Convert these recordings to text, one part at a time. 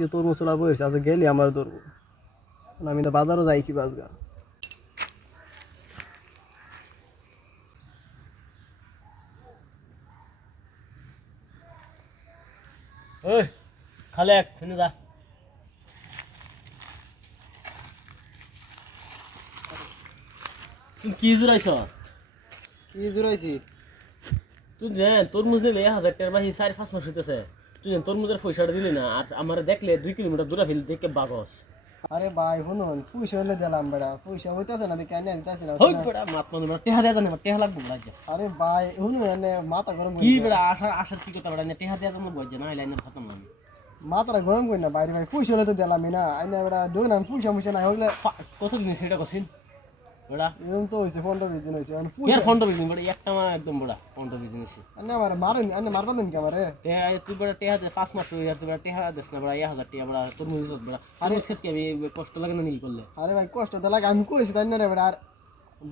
যে তরমুজ চলা বইছে আজ গেলি আমার ধরবো আমি তো বাজারও যাই কি বাজগা ওই খালে এক ফিনে যা তুই কি জুরাইছ কি জুড়াইছি তুই যে তরমুজ নিলে 1000 টাকার বাহি 4-5 মাস হইতেছে তুই যে তরমুজের পয়সাটা দিলি না আর আমার দেখলে 2 কিলোমিটার দূরে ফেলি দেখে বাগস আরে ভাই শুনুন পয়সা হলে দিলাম বেড়া পয়সা হইতেছে না দেখে আনি আনতেছি না হই বড়া মাত মানে বড়া টেহা দেয়া জানে টেহা লাগবে লাগে আরে ভাই শুনুন এনে মাথা গরম কি বড়া আশার কি কথা বড়া টেহা দেয়া জানে বইছে না হইলে না খতম না মাথাটা গরম করি না বাইরে ভাই পয়সা হলে তো দিলামই না আইনা বেড়া দুই নাম পয়সা মুসা না হইলে কত দিন সেটা কছিন বড়া এরকম তো হয়েছে 15-20 দিন হয়েছে কেয়ার ফন্ড বিজনেস বড়া একটা মানে একদম বড়া ফন্ড বিজনেস আনে আমার মারেন আনে মারবেন কি আমারে টেহা তুই বড়া টেহা দে 5 মাস হয়ে যাচ্ছে বড়া টেহা দেস না বড়া 1000 টাকা বড়া তরমুজ বড়া তরমুজ খেতে আমি কষ্ট লাগে না নি করলে আরে ভাই কষ্ট তো লাগে আমি কইছি তাই না রে বেড়া আর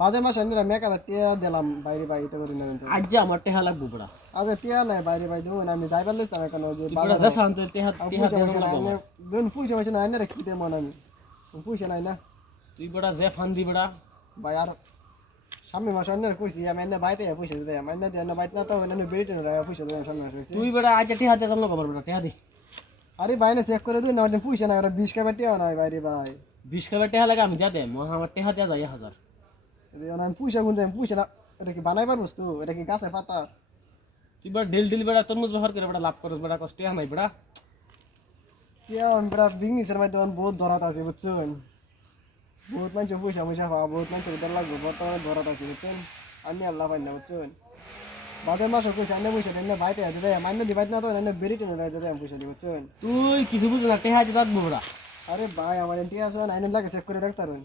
বাদে মাস আনি মেকা টিয়া দিলাম বাইরে ভাই তো করি না কিন্তু আজ যে আমার টেহা লাগবে বড়া আরে টিয়া নাই বাইরে ভাই দেবো না আমি যাইবার লইতাম কেন যে তুই বড়া যাস আনতে টেহা টেহা দুন পয়সা পয়সা নাই না রে কি দেব আমি পয়সা নাই না তুই বড়া যে ফান দি বড়া ভাই আর সামনে মাস আন্নার কইছি আমি আন্না বাইতে পয়সা দিতে আমি আন্না দিয়ে বাইতে না তো এনে বেরিতে না পয়সা দিতে সামনে মাস কইছি তুই বড়া আজ টেহা দে জানো কবার বড়া টেহা দি আরে ভাই না চেক করে দিন না ওটা পয়সা না ওটা 20 টাকা টিয়া নাই বাইরে ভাই 20 টাকা টেহা লাগে আমি যা দে আমার টেহা দেয়া যায় 1000 আমি পয়সা গুনতে পয়সা না এটা কি বানাইবার বস্তু এটা কি গাছের পাতা তুই বড় ডিল বড়া তরমুজ ব্যবহার করে বড়া লাভ করস বড়া কষ্ট টেহা নাই বড়া টিয়া আমি বড় বিজনেসের মধ্যে বহুত ধরাত আছে বুঝছেন বহুত মানুষ পয়সা পয়সা পাওয়া বহুত মানুষের উদ্ধার লাগবে বর্তমানে ধরাত আছে বুঝছেন আমি আল্লাহ পাই না বুঝছেন বাদের মাসে কইছে আন্না পয়সা দেন না বাইতে দিতে মান্য দি বাইতে না তো এনে বেরিতে না দিতে আমি পয়সা দিব বুঝছেন তুই কিছু বুঝ না টেহা দিতে রাখবো বড়া আরে ভাই আমার টিয়া আছে না এনে লাগে চেক করে দেখতে পারবেন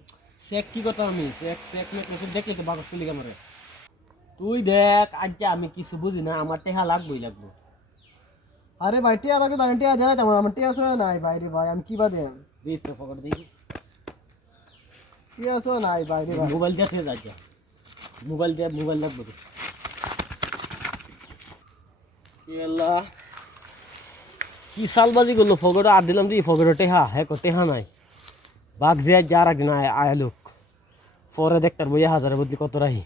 চেক কি কথা আমি চেক চেক মেক দেখলে তো বাকস তুলি আমারে তুই দেখ আজ যে আমি কিছু বুঝি না আমার টেহা লাগবেই লাগবে আরে ভাই টিয়া থাকলে তো টিয়া দেয় তেমন আমার টিয়া আছে নাই বাইরে ভাই আমি কি বাদে দিস তো পকেট দেখি টিয়া আছে নাই বাইরে ভাই মোবাইল দেখে যা যা মোবাইল লাগবে তো আল্লাহ কি সালবাজি করলো ফগড় আর দিলাম দি ফগড় টেহা হ্যাঁ টেহা নাই বাঘ যে যার একদিন আয় লোক পরে দেখতার বইয়া 1000 বদলি কত রাহি